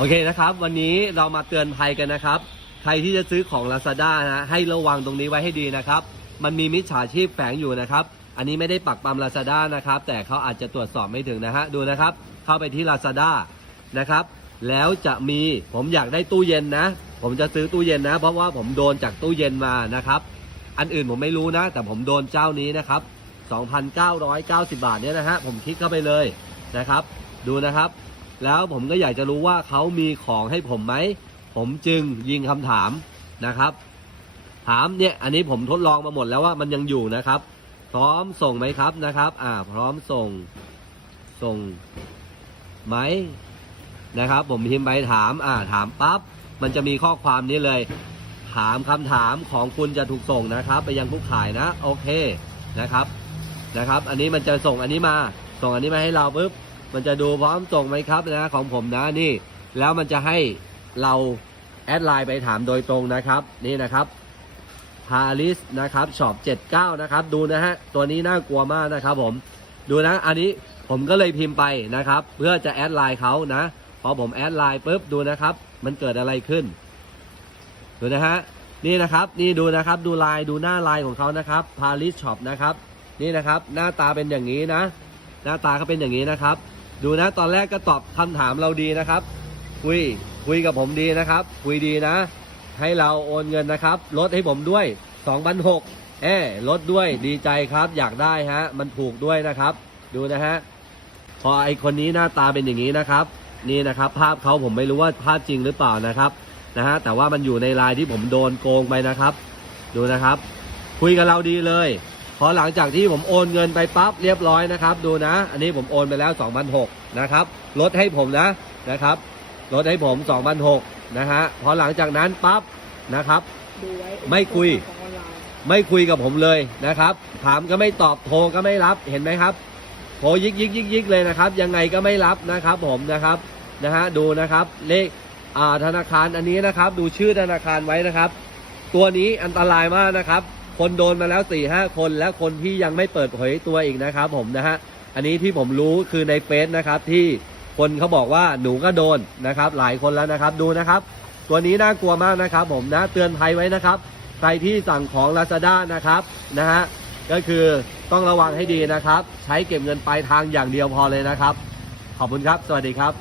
โอเคนะครับ วันนี้เรามาเตือนภัยกันนะครับ ใครที่จะซื้อของ Lazada นะให้ระวังตรงนี้ไว้ให้ดีนะครับ มันมีมิจฉาชีพแฝงอยู่นะครับ อันนี้ไม่ได้ปักปั๊ม Lazada นะครับ แต่เขาอาจจะตรวจสอบไม่ถึงนะฮะดูนะครับ เข้าไปที่ Lazada นะครับ แล้วจะมีผมอยากได้ตู้เย็นนะ ผมจะซื้อตู้เย็นนะ เพราะว่าผมโดนจากตู้เย็นมานะครับ อันอื่นผมไม่รู้นะ แต่ผมโดนเจ้านี้นะครับ 2,990 บาทเนี่ยนะฮะผมคลิกเข้าไปเลยนะครับ ดูนะครับ แล้วผมก็อยากจะรู้ว่าเขามีของให้ผมไหม ผมจึงยิงคำถามนะครับ ถามเนี่ยอันนี้ผมทดลองมาหมดแล้วว่ามันยังอยู่นะครับ พร้อมส่งไหมครับนะครับ อ่า พร้อมส่งส่งไหมนะครับ ผมพิมพ์ไปถาม อ่า ถามปั๊บมันจะมีข้อความนี้เลย ถามคำถามของคุณจะถูกส่งนะครับ ไปยังผู้ขายนะ โอเคนะครับนะครับ อันนี้มันจะส่งอันนี้มา ส่งอันนี้มาให้เราปุ๊บ มันจะดูพร้อมส่งไหมครับนะของผมนะนี่ แล้วมันจะให้เราแอดไลน์ไปถามโดยตรงนะครับ นี่นะครับพาริสนะครับช็อป79 นะครับ ดูนะฮะ ตัวนี้น่ากลัวมากนะครับผมดูนะอันนี้ผมก็เลยพิมพ์ไปนะครับ เพื่อจะแอดไลน์เขานะพอผมแอดไลน์ปุ๊บดูนะครับ มันเกิดอะไรขึ้น ดูนะฮะนี่นะครับ นี่ดูนะครับ ดูลายดูหน้าลายของเขานะครับพาริสช็อปนะครับ นี่นะครับ หน้าตาเป็นอย่างนี้นะ หน้าตาเขาเป็นอย่างนี้นะครับ ดูนะ ตอนแรกก็ตอบคำถามเราดีนะครับ คุย คุยกับผมดีนะครับ คุยดีนะ ให้เราโอนเงินนะครับ ลดให้ผมด้วย2,006เอ้ลดด้วยดีใจครับ อยากได้ฮะ มันถูกด้วยนะครับ ดูนะฮะ พอไอคนนี้หน้าตาเป็นอย่างนี้นะครับ นี่นะครับ ภาพเขาผมไม่รู้ว่าภาพจริงหรือเปล่านะครับ นะฮะ แต่ว่ามันอยู่ในไลน์ที่ผมโดนโกงไปนะครับ ดูนะครับ คุยกับเราดีเลย พอหลังจากที่ผมโอนเงินไปปั๊บเรียบร้อยนะครับ ดูนะ อันนี้ผมโอนไปแล้ว2,006นะครับลดให้ผมนะนะครับลดให้ผม2,006นะฮะพอหลังจากนั้นปั๊บนะครับดูไว้ไม่คุยของออนไลน์ไม่คุยกับผมเลยนะครับ ถามก็ไม่ตอบโทรก็ไม่รับเห็นไหมครับโทรยิกยิกยิกยิกเลยนะครับ ยังไงก็ไม่รับนะครับ ผมนะครับนะฮะดูนะครับ เลขอ่าธนาคารอันนี้นะครับ ดูชื่อธนาคารไว้นะครับ ตัวนี้อันตรายมากนะครับ คนโดนมาแล้ว4ี่ห้าคน และคนที่ยังไม่เปิดเผยตัวอีกนะครับผมนะฮะอันนี้ที่ผมรู้คือในเฟซนะครับที่คนเขาบอกว่าหนูก็โดนนะครับ หลายคนแล้วนะครับดูนะครับ ตัวนี้น่ากลัวมากนะครับ ผมนะเตือนภัยไว้นะครับ ใครที่สั่งของ Lazada นะครับนะฮะก็คือต้องระวังให้ดีนะครับ ใช้เก็บเงินปลายทางอย่างเดียวพอเลยนะครับ ขอบคุณครับ สวัสดีครับ